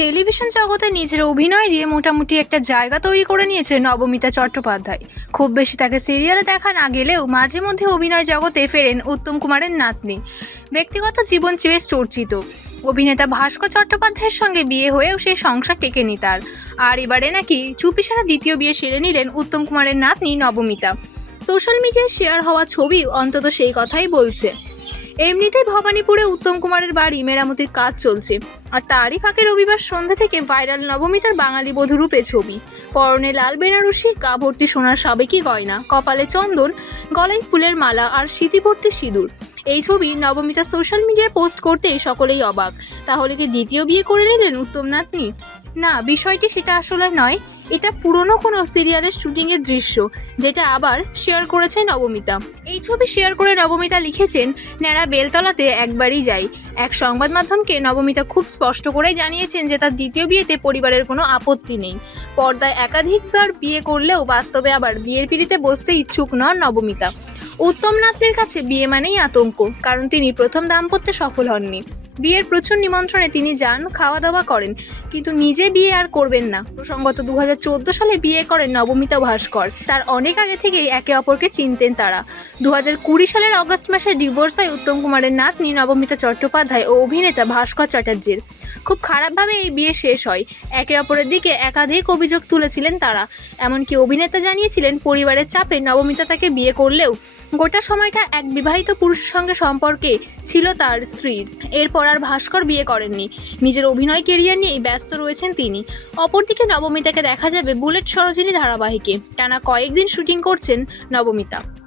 Television জগতে নিজের অভিনয় দিয়ে মোটামুটি একটা জায়গা তৈরি করে নিয়েছে নবমিতা চট্টোপাধ্যায়। খুব বেশি তাকে সিরিয়ালে দেখা না গেলেও মাঝে মধ্যে অভিনয় জগতে ফেরেন উত্তম কুমারের নাতনি। ব্যক্তিগত জীবন বেশ চর্চিত। অভিনেতা ভাস্কর চট্টোপাধ্যায়ের সঙ্গে বিয়ে হয়েও সে সংসার টেকেনি তার। আর এবারে নাকি চুপিসারা দ্বিতীয় বিয়ে সেরে নিলেন উত্তম কুমারের নাতনি নবমিতা। সোশ্যাল মিডিয়ায় শেয়ার হওয়া ছবি অন্তত সেই কথাই বলছে। এমনিতেই ভবানীপুরে উত্তম কুমারের বাড়ি মেরামতির কাজ চলছে। আর তারই ফাঁকে রবিবার সন্ধ্যা থেকে ভাইরাল নবমিতার বাঙালি বধূ রূপে ছবি। পরনে লাল বেনারসি, গা ভর্তি সোনার সাবেকি গয়না, কপালে চন্দন, গলায় ফুলের মালা আর স্মৃতিভর্তি সিঁদুর। এই ছবি নবমিতা সোশ্যাল মিডিয়ায় পোস্ট করতেই সকলেই অবাক। তাহলে কি দ্বিতীয় বিয়ে করে নিলেন উত্তম নাতনি না, বিষয়টি সেটা আসলে নয়। এটা পুরনো কোনো সিরিয়ালের শুটিংয়ের দৃশ্য, যেটা আবার শেয়ার করেছে নবমিতা। এই ছবি শেয়ার করে নবমিতা লিখেছেন, ন্যাড়া বেলতলাতে একবারই যাই। এক সংবাদ মাধ্যমকে নবমিতা খুব স্পষ্ট করেই জানিয়েছেন যে তার দ্বিতীয় বিয়েতে পরিবারের কোনো আপত্তি নেই। পর্দায় একাধিকবার বিয়ে করলেও বাস্তবে আবার বিয়ের পিড়িতে বসতে ইচ্ছুক নন নবমিতা। উত্তম নাতনির কাছে বিয়ে মানেই আতঙ্ক, কারণ তিনি প্রথম দাম্পত্যে সফল হননি। বিয়ের প্রচুর নিমন্ত্রণে তিনি যান খাওয়া দাওয়া করেন, কিন্তু নিজে বিয়ে আর করবেন না। প্রসঙ্গত দু হাজার চোদ্দ সালে বিয়ে করেন নবমিতা ভাস্কর। তার অনেক আগে থেকেই একে অপরকে চিনতেন তারা। দু হাজার কুড়ি সালের অগস্ট মাসে ডিভোর্স হয় উত্তম কুমারের নাতনি নবমিতা চট্টোপাধ্যায় ও অভিনেতা ভাস্কর চ্যাটার্জির। খুব খারাপভাবে এই বিয়ে শেষ হয়। একে অপরের দিকে একাধিক অভিযোগ তুলেছিলেন তারা। এমনকি অভিনেতা জানিয়েছিলেন, পরিবারের চাপে নবমিতা তাকে বিয়ে করলেও গোটা সময়টা এক বিবাহিত পুরুষের সঙ্গে সম্পর্কে ছিল তার স্ত্রীর। এরপর আর ভাস্কর বিয়ে করেননি। নিজের অভিনয় কেরিয়ার নিয়েই ব্যস্ত রয়েছেন তিনি। অপরদিকে নবমিতাকে দেখা যাবে বুলেট সরোজিনী ধারাবাহিকে। টানা কয়েকদিন শুটিং করছেন নবমিতা।